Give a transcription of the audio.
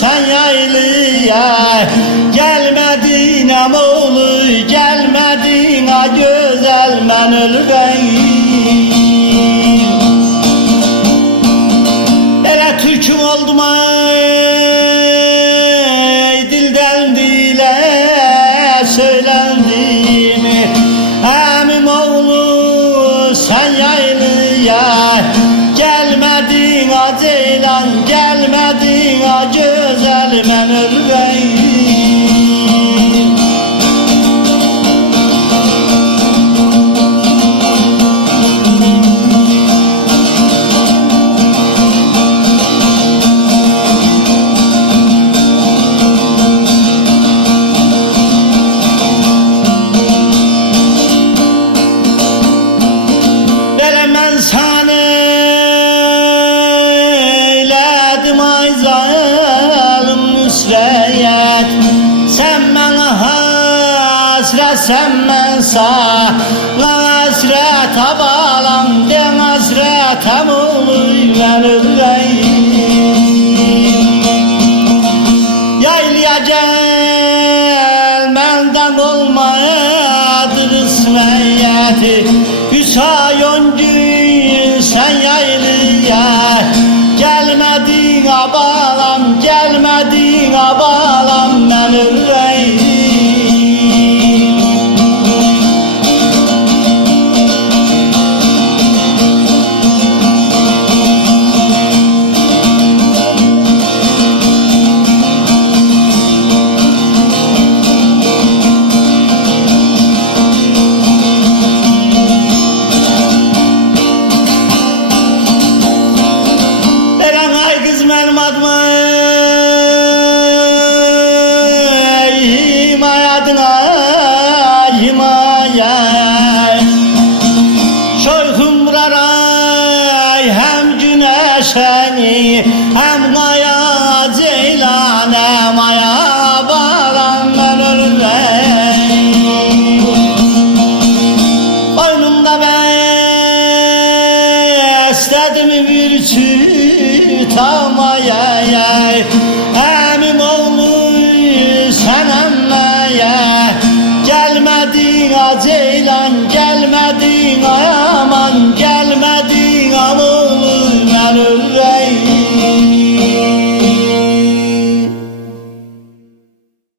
sen yaylıya, gelmedin emoğlu, gelmedin ha güzel, ben ölürüm. Ele türküm oldum ay, dilden dile söylendim. Emim oğlu sen yaylıya, gelmedin ha ceylan, gelmedin ha güzel, ben ölürüm. Sen men sağ hasret balam, den hasretem oluy ben ölürüm. Yaylıya gelmenden olmadı kısmeti, Hüsayoncu sen yaylıya, gelmedin balam, gelmedin balam, ben ölürüm. Seni hem maya ceylan, hem maya balam, ben ölürüm. Boynumda besledim bir çüt amaya, emim oğlu sen emmeye, gelmedin ha ceylan, gelmedin ha